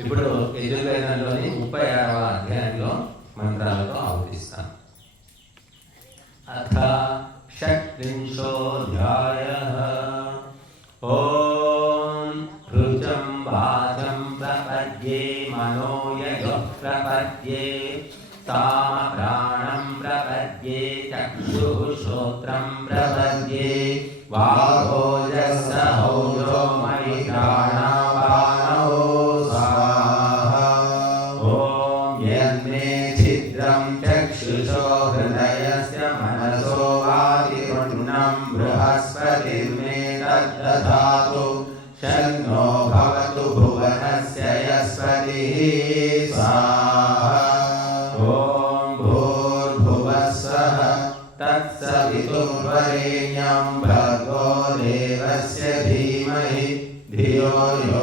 ఇప్పుడు యజుర్వేదంలోని ముప్పై ఆరవ అధ్యాయంలో మంత్రాలతో అవతిస్తాం అథ షట్వింశోధ్యాయ ఓం రుచం వాచం ప్రపద్యే మనోయజ ప్రపద్యే సామ ప్రాణం ప్రపద్యే చక్షు శ్రోత్రం ప్రపద్యే వాగ్ हृदयस्य मनसो वादिपुण्यं बृहस्पतिर्मे तद्दधातु शन्नो भवतु भुवनस्य यस्पतिः स्वाहा ॐ भूर्भुवः स्वः तत्सवितुर्वरेण्यं भर्गो देवस्य धीमहि धियो यो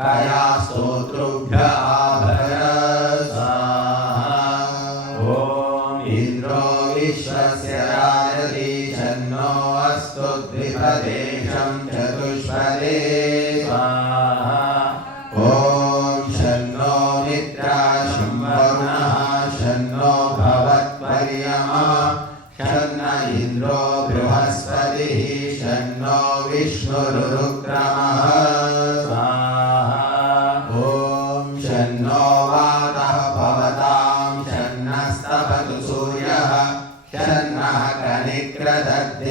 कया स्तोतृभ्य आभर स्वाहा ॐ इन्द्रो विश्वस्य राजति जन्नो अस्तु द्विपदेशं चतुष्पदे स्वाहा ॐ शन्नो मित्रा शम्भरुणः शन्नो भवत्पर्यमा शन्न इन्द्रो बृहस्पतिः शन्नो विष्णुरुक्रमः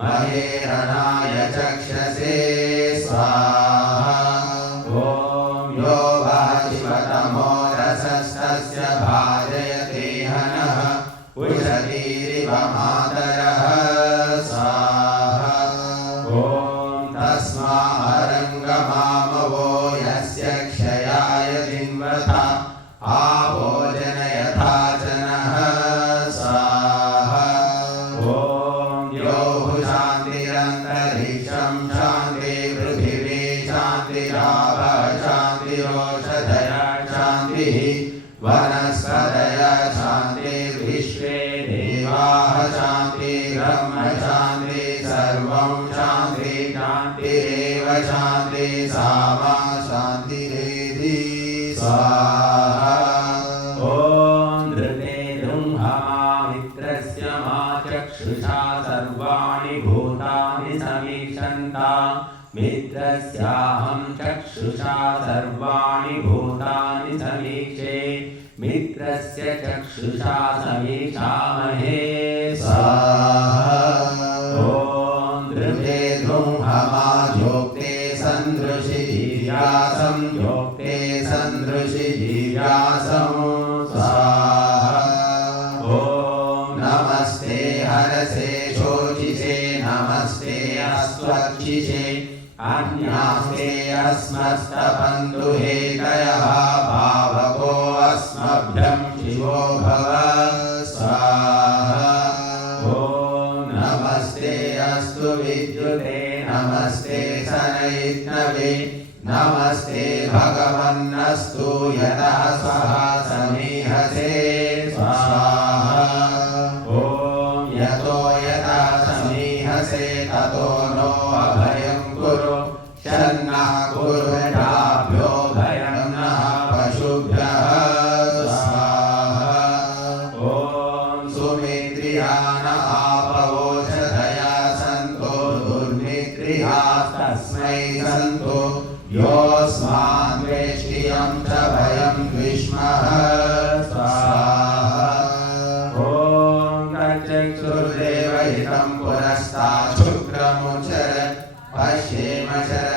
महेरणाय चक्षसे स्वाहा ॐ यो वाशिवतमो रसस्तस्य भाजयते हनः उषतीरिव मातरः स्वाहा ॐ तस्मारङ्गमामवो यस्य क्षयाय जिन्वथा आभोजन शान्तिराभः शान्तिरोषधया शान्तिः वनस्पतय शान्तिर्विश्वे देवाः शान्ति ब्रह्म शान्ति सर्वं शान्ति शान्तिरेव शान्ति सामा शान्तिरेधि स्वाहा ॐ धृते मित्रस्य मा चक्षुषा सर्वाणि भूतानि समीक्षन्ता मित्रस्याहं चक्षुषा सर्वाणि भूतानि समीक्षे। मित्रस्य चक्षुषा समीक्षामहे। ॐ दृढे धूहमायोक्ते सन्दृशि जीरासं योक्ते सन्दृशि जीरासम् अन्यास्ते अस्मस्तबन्धुहेतयः भावको अस्मभ्यं शिवो भव स्वाहा ॐ नमस्ते अस्तु विद्युते नमस्ते सनैत्नवे नमस्ते भगवन्नस्तु यतः सः समीहते स्वाहा स्वान् वेष्टियं च भयं विष्मः ॐ प्रत्यक्षुर्देवहितं पुरस्ताच्छुक्रमुचर पश्येम चर